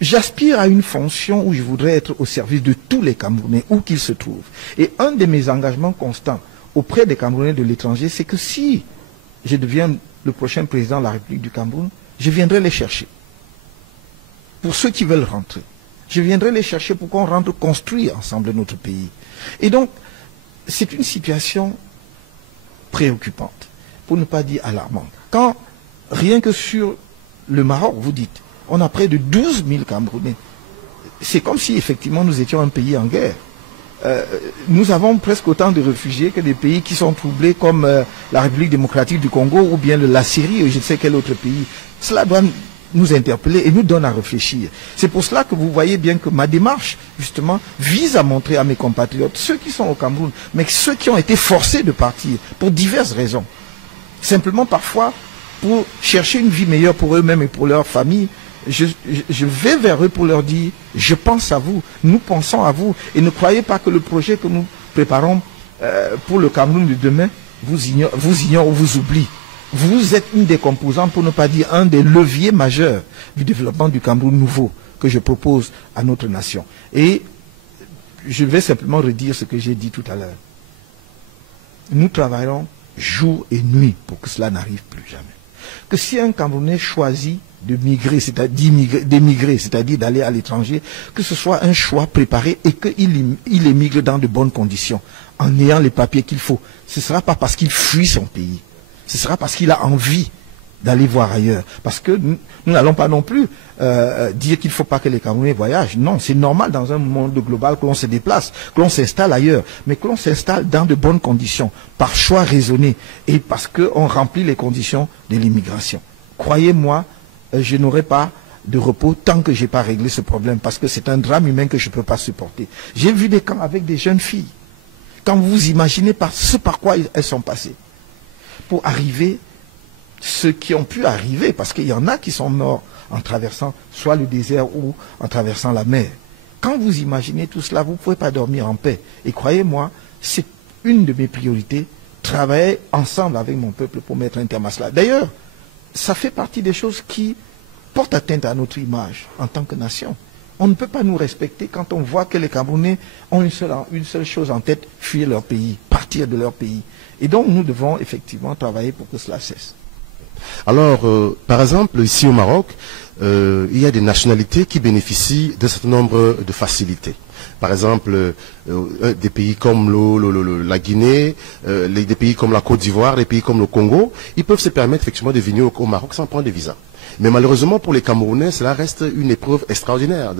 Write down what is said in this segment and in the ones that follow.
j'aspire à une fonction où je voudrais être au service de tous les Camerounais, où qu'ils se trouvent. Et un de mes engagements constants auprès des Camerounais de l'étranger, c'est que si je deviens le prochain président de la République du Cameroun, je viendrai les chercher. Pour ceux qui veulent rentrer. Je viendrai les chercher pour qu'on rentre construire ensemble notre pays. Et donc, c'est une situation préoccupante, pour ne pas dire alarmante. Quand, rien que sur le Maroc, vous dites, on a près de 12 000 Camerounais. C'est comme si effectivement nous étions un pays en guerre. Nous avons presque autant de réfugiés que des pays qui sont troublés comme la République démocratique du Congo ou bien la Syrie ou je ne sais quel autre pays. Cela doit nous interpeller et nous donne à réfléchir. C'est pour cela que vous voyez bien que ma démarche, justement, vise à montrer à mes compatriotes, ceux qui sont au Cameroun, mais ceux qui ont été forcés de partir pour diverses raisons. Simplement parfois pour chercher une vie meilleure pour eux-mêmes et pour leur famille. Je vais vers eux pour leur dire, je pense à vous, nous pensons à vous, et ne croyez pas que le projet que nous préparons pour le Cameroun de demain vous ignore ou vous oublie. Vous êtes une des composantes, pour ne pas dire un des leviers majeurs du développement du Cameroun nouveau que je propose à notre nation. Et je vais simplement redire ce que j'ai dit tout à l'heure. Nous travaillons jour et nuit pour que cela n'arrive plus jamais. Que si un Camerounais choisit de migrer, d'émigrer, c'est-à-dire d'aller à l'étranger, que ce soit un choix préparé et qu'il émigre dans de bonnes conditions, en ayant les papiers qu'il faut. Ce ne sera pas parce qu'il fuit son pays. Ce sera parce qu'il a envie d'aller voir ailleurs. Parce que nous n'allons pas non plus dire qu'il ne faut pas que les Camerounais voyagent. Non, c'est normal dans un monde global que l'on se déplace, que l'on s'installe ailleurs, mais que l'on s'installe dans de bonnes conditions, par choix raisonné, et parce qu'on remplit les conditions de l'immigration. Croyez-moi, je n'aurai pas de repos tant que je n'ai pas réglé ce problème, parce que c'est un drame humain que je ne peux pas supporter. J'ai vu des camps avec des jeunes filles. Quand vous imaginez ce par quoi elles sont passées, pour arriver, ceux qui ont pu arriver, parce qu'il y en a qui sont morts en traversant soit le désert ou en traversant la mer. Quand vous imaginez tout cela, vous ne pouvez pas dormir en paix. Et croyez-moi, c'est une de mes priorités, travailler ensemble avec mon peuple pour mettre un terme à cela. D'ailleurs, ça fait partie des choses qui portent atteinte à notre image en tant que nation. On ne peut pas nous respecter quand on voit que les Camerounais ont une seule chose en tête, fuir leur pays, partir de leur pays. Et donc nous devons effectivement travailler pour que cela cesse. Alors, par exemple, ici au Maroc, il y a des nationalités qui bénéficient d'un certain nombre de facilités. Par exemple, des pays comme la Guinée, des pays comme la Côte d'Ivoire, des pays comme le Congo, ils peuvent se permettre effectivement de venir au Maroc sans prendre de visa. Mais malheureusement pour les Camerounais, cela reste une épreuve extraordinaire.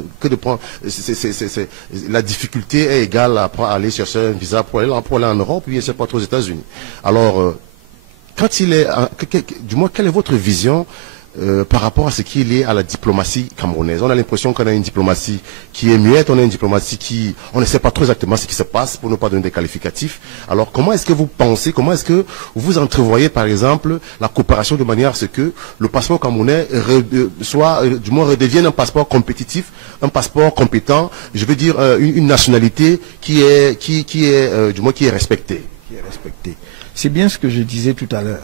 La difficulté est égale à aller chercher un visa pour aller en Europe, puis c'est pas trop aux États-Unis. Alors, du moins, quelle est votre vision par rapport à ce qui est lié à la diplomatie camerounaise? On a l'impression qu'on a une diplomatie qui est muette, on a une diplomatie on ne sait pas trop exactement ce qui se passe, pour ne pas donner des qualificatifs. Alors comment est-ce que vous pensez, comment est-ce que vous entrevoyez par exemple la coopération de manière à ce que le passeport camerounais du moins redevienne un passeport compétitif, un passeport compétent, je veux dire une nationalité qui est respectée. Qui est respectée. C'est bien ce que je disais tout à l'heure.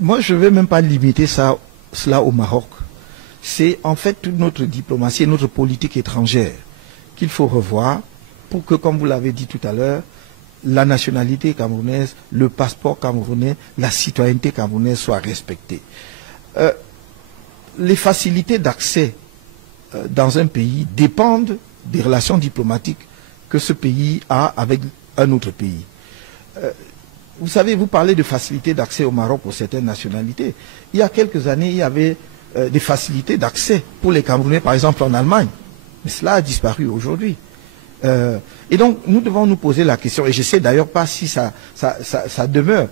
Moi, je ne vais même pas limiter cela au Maroc. C'est en fait toute notre diplomatie et notre politique étrangère qu'il faut revoir pour que, comme vous l'avez dit tout à l'heure, la nationalité camerounaise, le passeport camerounais, la citoyenneté camerounaise soient respectées. Les facilités d'accès dans un pays dépendent des relations diplomatiques que ce pays a avec un autre pays. Vous savez, vous parlez de facilité d'accès au Maroc pour certaines nationalités. Il y a quelques années, il y avait des facilités d'accès pour les Camerounais, par exemple en Allemagne. Mais cela a disparu aujourd'hui. Et donc, nous devons nous poser la question, et je ne sais d'ailleurs pas si ça demeure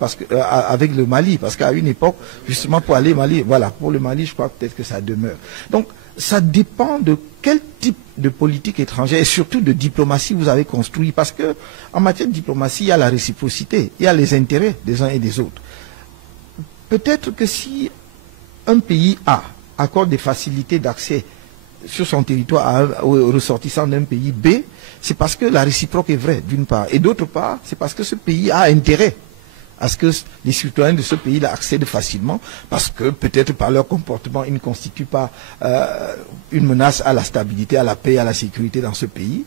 avec le Mali, parce qu'à une époque, justement pour aller au Mali, voilà, pour le Mali, je crois peut-être que ça demeure. Donc, ça dépend de quel type de politique étrangère et surtout de diplomatie vous avez construit. Parce que en matière de diplomatie, il y a la réciprocité, il y a les intérêts des uns et des autres. Peut-être que si un pays A accorde des facilités d'accès sur son territoire aux ressortissants d'un pays B, c'est parce que la réciproque est vraie, d'une part. Et d'autre part, c'est parce que ce pays a intérêt à ce que les citoyens de ce pays-là accèdent facilement, parce que peut-être par leur comportement, ils ne constituent pas une menace à la stabilité, à la paix, à la sécurité dans ce pays.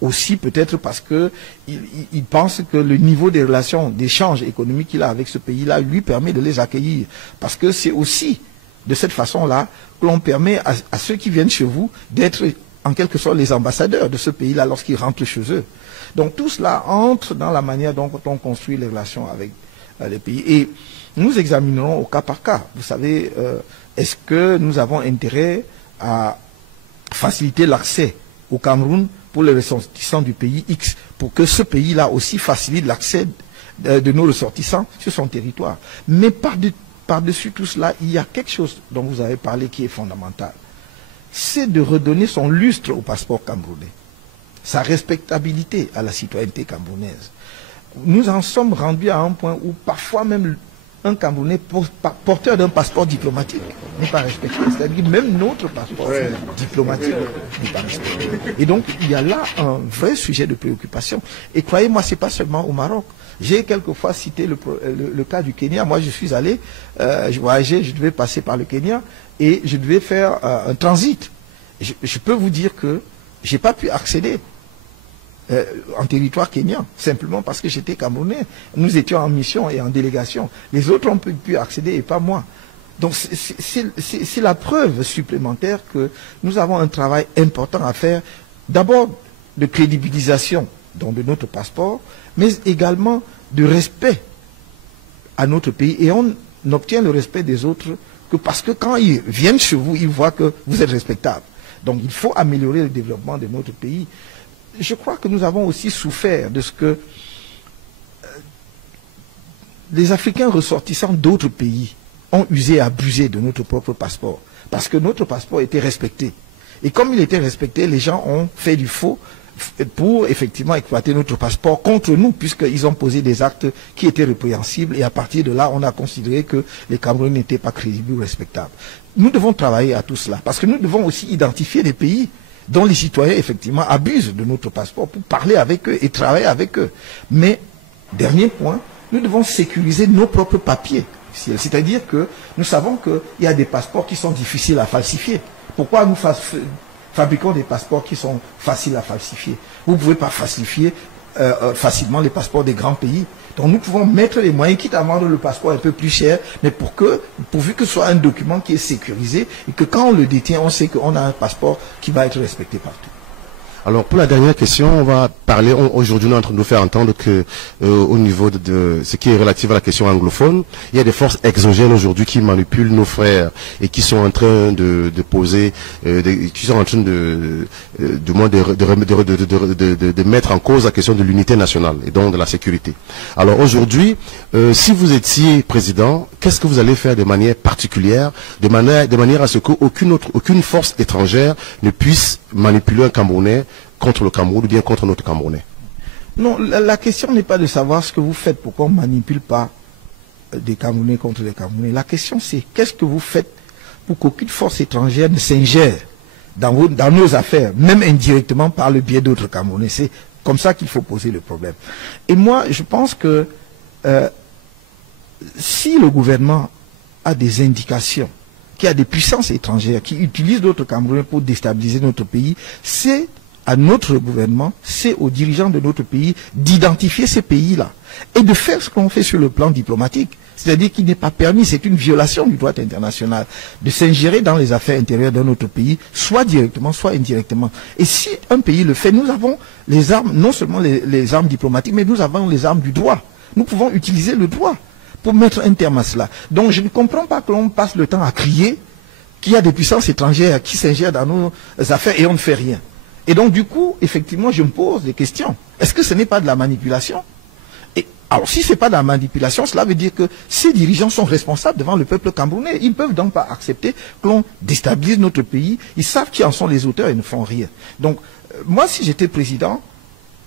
Aussi peut-être parce que il pense que le niveau des relations, d'échange économique qu'il a avec ce pays-là lui permet de les accueillir. Parce que c'est aussi de cette façon-là que l'on permet à ceux qui viennent chez vous d'être en quelque sorte les ambassadeurs de ce pays-là lorsqu'ils rentrent chez eux. Donc tout cela entre dans la manière dont on construit les relations avec les pays. Et nous examinerons au cas par cas. Vous savez, est-ce que nous avons intérêt à faciliter l'accès au Cameroun pour les ressortissants du pays X, pour que ce pays-là aussi facilite l'accès de nos ressortissants sur son territoire. Mais par-dessus tout cela, il y a quelque chose dont vous avez parlé qui est fondamental. C'est de redonner son lustre au passeport camerounais, sa respectabilité à la citoyenneté camerounaise. Nous en sommes rendus à un point où parfois même un Camerounais porteur d'un passeport diplomatique n'est pas respecté. C'est-à-dire même notre passeport diplomatique n'est pas respecté. Et donc il y a là un vrai sujet de préoccupation. Et croyez-moi, ce n'est pas seulement au Maroc. J'ai quelquefois cité le cas du Kenya. Moi, je suis allé, je voyageais, je devais passer par le Kenya et je devais faire un transit. Je peux vous dire que je n'ai pas pu accéder en territoire kenyan, simplement parce que j'étais camerounais. Nous étions en mission et en délégation. Les autres ont pu accéder et pas moi. Donc c'est la preuve supplémentaire que nous avons un travail important à faire, d'abord de crédibilisation de notre passeport, mais également de respect à notre pays. Et on n'obtient le respect des autres que parce que quand ils viennent chez vous, ils voient que vous êtes respectable. Donc il faut améliorer le développement de notre pays. Je crois que nous avons aussi souffert de ce que les Africains ressortissants d'autres pays ont usé et abusé de notre propre passeport. Parce que notre passeport était respecté. Et comme il était respecté, les gens ont fait du faux pour effectivement exploiter notre passeport contre nous, puisqu'ils ont posé des actes qui étaient répréhensibles. Et à partir de là, on a considéré que les Camerounais n'étaient pas crédibles ou respectables. Nous devons travailler à tout cela. Parce que nous devons aussi identifier des pays dont les citoyens, effectivement, abusent de notre passeport pour parler avec eux et travailler avec eux. Mais, dernier point, nous devons sécuriser nos propres papiers. C'est-à-dire que nous savons qu'il y a des passeports qui sont difficiles à falsifier. Pourquoi nous fabriquons des passeports qui sont faciles à falsifier? Vous ne pouvez pas falsifier facilement les passeports des grands pays. Donc nous pouvons mettre les moyens, quitte à vendre le passeport un peu plus cher, mais pourvu que ce soit un document qui est sécurisé et que quand on le détient, on sait qu'on a un passeport qui va être respecté partout. Alors pour la dernière question, on va parler, aujourd'hui on est en train de nous faire entendre que au niveau de ce qui est relatif à la question anglophone, il y a des forces exogènes aujourd'hui qui manipulent nos frères et qui sont en train de poser, qui sont en train de mettre en cause la question de l'unité nationale et donc de la sécurité. Alors aujourd'hui, si vous étiez président, qu'est-ce que vous allez faire de manière particulière, de manière à ce qu'aucune force étrangère ne puisse manipuler un Camerounais contre le Cameroun ou bien contre notre Camerounais? Non, la question n'est pas de savoir ce que vous faites, pourquoi on ne manipule pas des Camerounais contre les Camerounais. La question c'est qu'est-ce que vous faites pour qu'aucune force étrangère ne s'ingère dans nos affaires, même indirectement par le biais d'autres Camerounais. C'est comme ça qu'il faut poser le problème. Et moi, je pense que si le gouvernement a des indications, qu'il y a des puissances étrangères qui utilisent d'autres Camerounais pour déstabiliser notre pays, c'est à notre gouvernement, c'est aux dirigeants de notre pays d'identifier ces pays-là et de faire ce qu'on fait sur le plan diplomatique. C'est-à-dire qu'il n'est pas permis, c'est une violation du droit international, de s'ingérer dans les affaires intérieures de notre pays, soit directement, soit indirectement. Et si un pays le fait, nous avons les armes, non seulement les armes diplomatiques, mais nous avons les armes du droit. Nous pouvons utiliser le droit pour mettre un terme à cela. Donc je ne comprends pas que l'on passe le temps à crier qu'il y a des puissances étrangères qui s'ingèrent dans nos affaires et on ne fait rien. Et donc du coup, effectivement, je me pose des questions. Est-ce que ce n'est pas de la manipulation? Et alors si ce n'est pas de la manipulation, cela veut dire que ces dirigeants sont responsables devant le peuple camerounais. Ils ne peuvent donc pas accepter que l'on déstabilise notre pays. Ils savent qui en sont les auteurs et ne font rien. Donc moi, si j'étais président,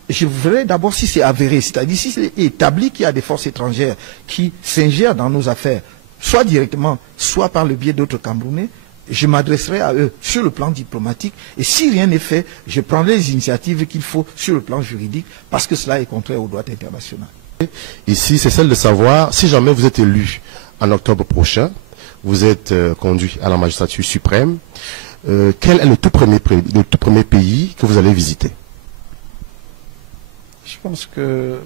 je voudrais d'abord, si c'est avéré, c'est-à-dire si c'est établi qu'il y a des forces étrangères qui s'ingèrent dans nos affaires, soit directement, soit par le biais d'autres Camerounais, je m'adresserai à eux sur le plan diplomatique et si rien n'est fait, je prendrai les initiatives qu'il faut sur le plan juridique parce que cela est contraire au droit international. ici, c'est celle de savoir si jamais vous êtes élu en octobre prochain, vous êtes conduit à la magistrature suprême, quel est le tout premier pays que vous allez visiter? Je pense que,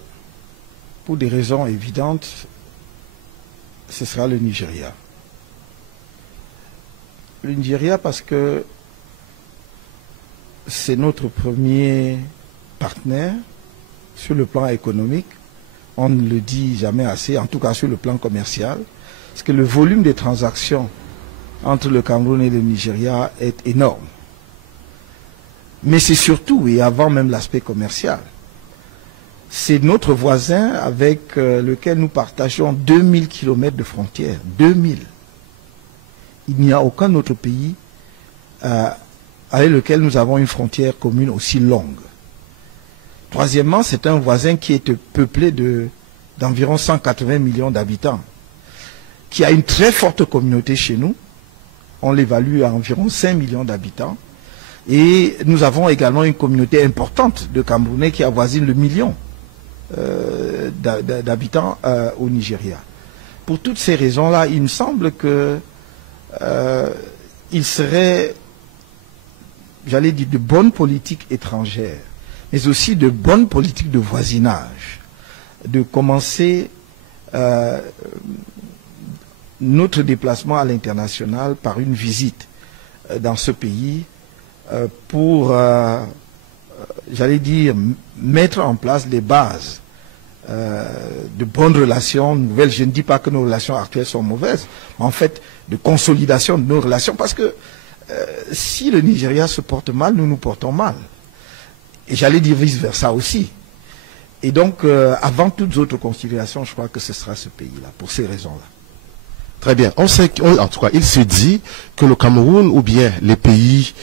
pour des raisons évidentes, ce sera le Nigeria. Le Nigeria parce que c'est notre premier partenaire sur le plan économique. On ne le dit jamais assez, en tout cas sur le plan commercial, parce que le volume des transactions entre le Cameroun et le Nigeria est énorme. Mais c'est surtout, et avant même l'aspect commercial, c'est notre voisin avec lequel nous partageons 2000 km de frontières. 2000. Il n'y a aucun autre pays avec lequel nous avons une frontière commune aussi longue. Troisièmement, c'est un voisin qui est peuplé d'environ 180 millions d'habitants, qui a une très forte communauté chez nous. On l'évalue à environ 5 millions d'habitants. Et nous avons également une communauté importante de Camerounais qui avoisine le million d'habitants au Nigeria. Pour toutes ces raisons-là, il me semble que il serait, j'allais dire, de bonne politique étrangère, mais aussi de bonne politique de voisinage, de commencer notre déplacement à l'international par une visite dans ce pays pour, j'allais dire, mettre en place les bases de bonnes relations nouvelles. Je ne dis pas que nos relations actuelles sont mauvaises, mais en fait de consolidation de nos relations, parce que si le Nigeria se porte mal, nous nous portons mal. Et j'allais dire vice-versa aussi. Et donc, avant toutes autres considérations, je crois que ce sera ce pays-là, pour ces raisons-là. Très bien. On sait, en tout cas, il se dit que le Cameroun ou bien les pays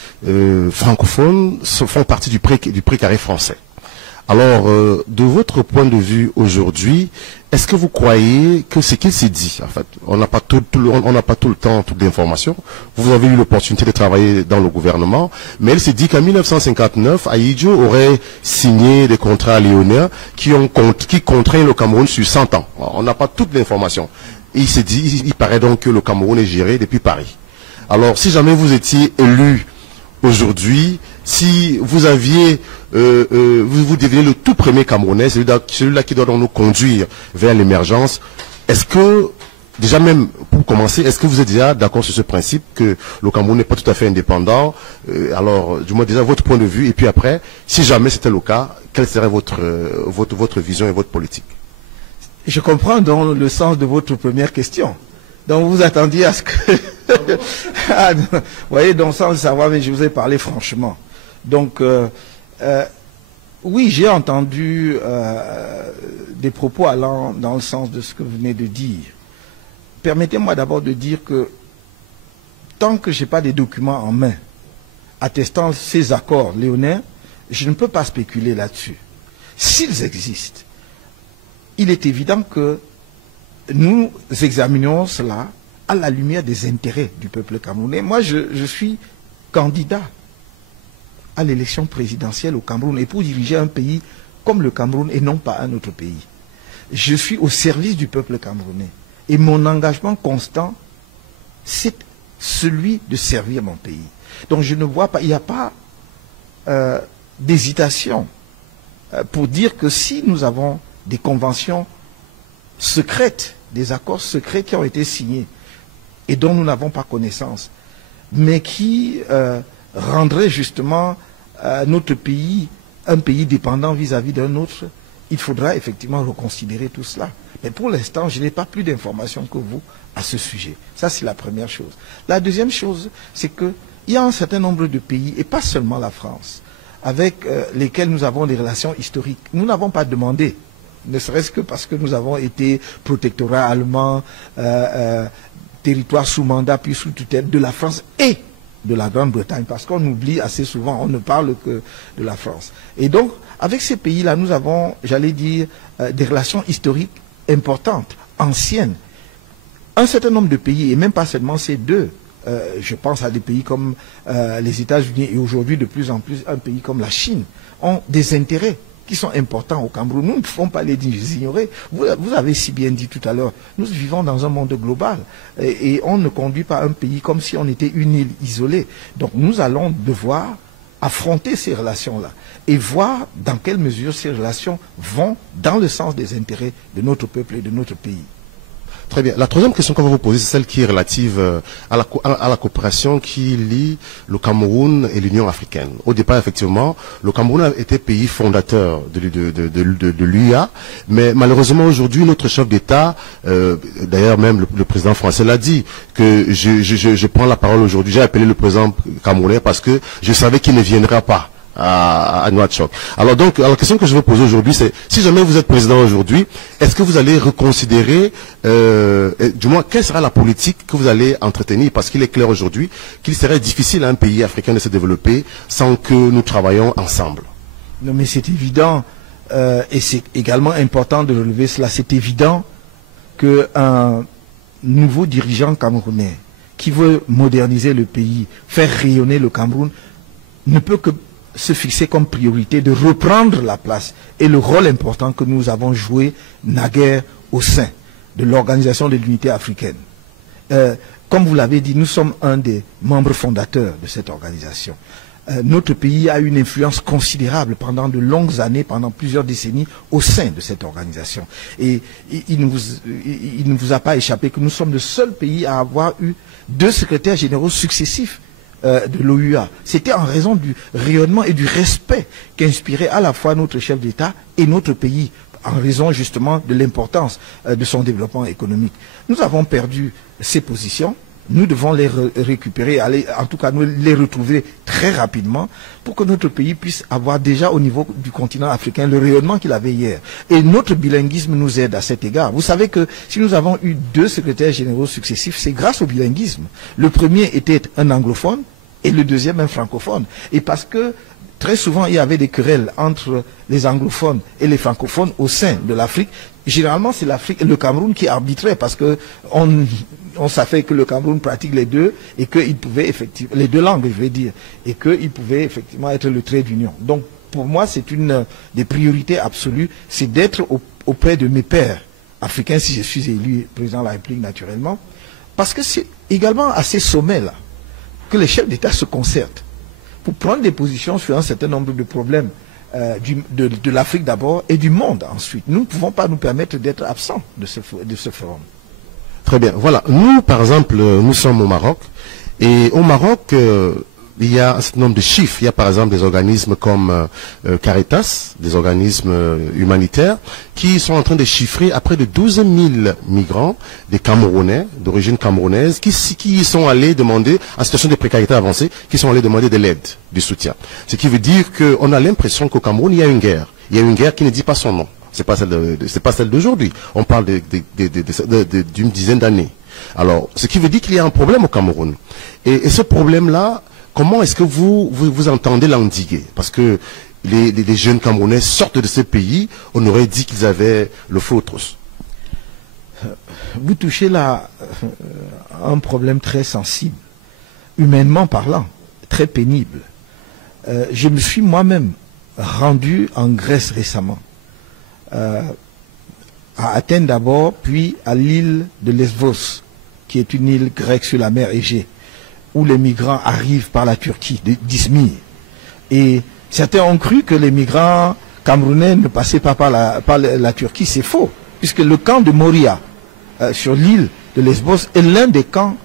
francophones font partie du précaré français. Alors, de votre point de vue aujourd'hui, est-ce que vous croyez que ce qu'il s'est dit, en fait, on n'a pas tout le temps toute l'information. Vous avez eu l'opportunité de travailler dans le gouvernement, mais il s'est dit qu'en 1959, Ahidjo aurait signé des contrats léoniens qui contraignent le Cameroun sur 100 ans. On n'a pas toute l'information. Il s'est dit, il paraît donc que le Cameroun est géré depuis Paris. Alors, si jamais vous étiez élu aujourd'hui, si vous aviez, vous deveniez le tout premier Camerounais, celui-là qui doit nous conduire vers l'émergence, est-ce que, déjà même pour commencer, est-ce que vous êtes déjà d'accord sur ce principe que le Cameroun n'est pas tout à fait indépendant? Alors, du moins déjà votre point de vue, et puis après, si jamais c'était le cas, quelle serait votre vision et votre politique? Je comprends dans le sens de votre première question. Donc vous attendiez à ce que... vous voyez, donc sans le savoir, mais je vous ai parlé franchement. Donc, oui, j'ai entendu des propos allant dans le sens de ce que vous venez de dire. Permettez-moi d'abord de dire que tant que je n'ai pas des documents en main attestant ces accords léonins, je ne peux pas spéculer là-dessus. S'ils existent, il est évident que nous examinons cela à la lumière des intérêts du peuple camerounais. Moi, je suis candidat à l'élection présidentielle au Cameroun et pour diriger un pays comme le Cameroun et non pas un autre pays. Je suis au service du peuple camerounais et mon engagement constant, c'est celui de servir mon pays. Donc je ne vois pas, il n'y a pas d'hésitation pour dire que si nous avons des conventions secrètes, des accords secrets qui ont été signés et dont nous n'avons pas connaissance, mais qui rendraient justement notre pays un pays dépendant vis-à-vis d'un autre, il faudra effectivement reconsidérer tout cela. Mais pour l'instant, je n'ai pas plus d'informations que vous à ce sujet. Ça, c'est la première chose. La deuxième chose, c'est qu'il y a un certain nombre de pays, et pas seulement la France, avec lesquels nous avons des relations historiques. Nous n'avons pas demandé, ne serait-ce que parce que nous avons été protectorat allemand, territoire sous mandat puis sous tutelle de la France et de la Grande-Bretagne, parce qu'on oublie assez souvent, on ne parle que de la France. Et donc, avec ces pays-là, nous avons, j'allais dire, des relations historiques importantes, anciennes. Un certain nombre de pays, et même pas seulement ces deux, je pense à des pays comme les États-Unis et aujourd'hui de plus en plus un pays comme la Chine, ont des intérêts qui sont importants au Cameroun. Nous ne pouvons pas les ignorer. Vous avez si bien dit tout à l'heure, nous vivons dans un monde global et on ne conduit pas un pays comme si on était une île isolée. Donc nous allons devoir affronter ces relations-là et voir dans quelle mesure ces relations vont dans le sens des intérêts de notre peuple et de notre pays. Très bien. La troisième question qu'on va vous poser, c'est celle qui est relative à la coopération qui lie le Cameroun et l'Union africaine. Au départ, effectivement, le Cameroun a été pays fondateur de l'UA, mais malheureusement aujourd'hui, notre chef d'État, d'ailleurs même le président français l'a dit, que je prends la parole aujourd'hui, j'ai appelé le président camerounais parce que je savais qu'il ne viendra pas à Nouakchott. Alors donc, la question que je vais poser aujourd'hui, c'est si jamais vous êtes président aujourd'hui, est-ce que vous allez reconsidérer, du moins, quelle sera la politique que vous allez entretenir? Parce qu'il est clair aujourd'hui qu'il serait difficile à un pays africain de se développer sans que nous travaillions ensemble. Non, mais c'est évident, et c'est également important de relever cela. C'est évident qu'un nouveau dirigeant camerounais qui veut moderniser le pays, faire rayonner le Cameroun, ne peut que se fixer comme priorité de reprendre la place et le rôle important que nous avons joué naguère au sein de l'Organisation de l'Unité africaine. Comme vous l'avez dit, nous sommes un des membres fondateurs de cette organisation. Notre pays a une influence considérable pendant de longues années, pendant plusieurs décennies, au sein de cette organisation. Et il ne vous a pas échappé que nous sommes le seul pays à avoir eu 2 secrétaires généraux successifs de l'OUA. C'était en raison du rayonnement et du respect qu'inspirait à la fois notre chef d'État et notre pays, en raison justement de l'importance de son développement économique. Nous avons perdu ces positions, nous devons les récupérer, en tout cas nous les retrouver très rapidement pour que notre pays puisse avoir déjà au niveau du continent africain le rayonnement qu'il avait hier. Et notre bilinguisme nous aide à cet égard. Vous savez que si nous avons eu 2 secrétaires généraux successifs, c'est grâce au bilinguisme. Le premier était un anglophone, et le deuxième un francophone. Et parce que très souvent il y avait des querelles entre les anglophones et les francophones au sein de l'Afrique. Généralement c'est le Cameroun qui arbitrait parce que on savait que le Cameroun pratique les deux et qu'il pouvait effectivement, les 2 langues je vais dire, et qu'il pouvait effectivement être le trait d'union. Donc pour moi c'est une des priorités absolues, c'est d'être auprès de mes pairs africains si je suis élu président de la République naturellement, parce que c'est également à ces sommets-là que les chefs d'État se concertent pour prendre des positions sur un certain nombre de problèmes de l'Afrique d'abord et du monde ensuite. Nous ne pouvons pas nous permettre d'être absents de ce forum. Très bien. Voilà. Nous, par exemple, nous sommes au Maroc. Et au Maroc, il y a un certain nombre de chiffres. Il y a par exemple des organismes comme Caritas, des organismes humanitaires, qui sont en train de chiffrer à près de 12 000 migrants, des Camerounais, d'origine camerounaise, qui sont allés demander, en situation de précarité avancée, qui sont allés demander de l'aide, du soutien. Ce qui veut dire qu'on a l'impression qu'au Cameroun, il y a une guerre. Il y a une guerre qui ne dit pas son nom. C'est pas celle d'aujourd'hui. On parle d'une dizaine d'années. Alors, ce qui veut dire qu'il y a un problème au Cameroun. Et ce problème-là, comment est-ce que vous entendez l'endiguer? Parce que les jeunes Camerounais sortent de ce pays, on aurait dit qu'ils avaient le feu aux trousses. Vous touchez là un problème très sensible, humainement parlant, très pénible. Je me suis moi-même rendu en Grèce récemment, à Athènes d'abord, puis à l'île de Lesbos, qui est une île grecque sur la mer Égée, où les migrants arrivent par la Turquie, d'Izmir. Et certains ont cru que les migrants camerounais ne passaient pas par la Turquie. C'est faux, puisque le camp de Moria, sur l'île de Lesbos, est l'un des camps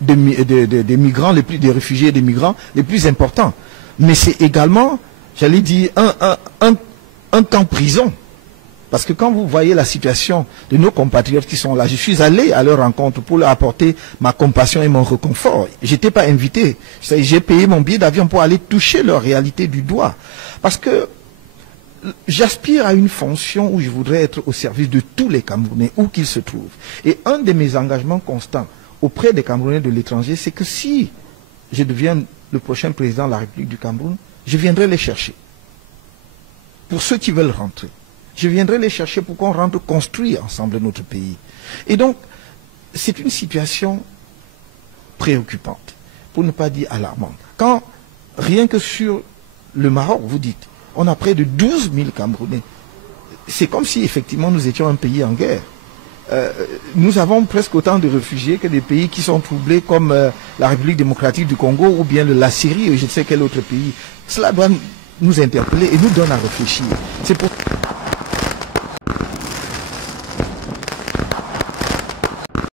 des migrants, des réfugiés et des migrants les plus importants. Mais c'est également, j'allais dire, un camp prison. Parce que quand vous voyez la situation de nos compatriotes qui sont là, je suis allé à leur rencontre pour leur apporter ma compassion et mon réconfort. Je n'étais pas invité. J'ai payé mon billet d'avion pour aller toucher leur réalité du doigt. Parce que j'aspire à une fonction où je voudrais être au service de tous les Camerounais, où qu'ils se trouvent. Et un de mes engagements constants auprès des Camerounais de l'étranger, c'est que si je deviens le prochain président de la République du Cameroun, je viendrai les chercher. Pour ceux qui veulent rentrer. Je viendrai les chercher pour qu'on rentre construire ensemble notre pays. Et donc, c'est une situation préoccupante, pour ne pas dire alarmante. Quand, rien que sur le Maroc, vous dites, On a près de 12 000 Camerounais. C'est comme si effectivement nous étions un pays en guerre. Nous avons presque autant de réfugiés que des pays qui sont troublés comme la République démocratique du Congo ou bien la Syrie ou je ne sais quel autre pays. Cela doit nous interpeller et nous donne à réfléchir. C'est pour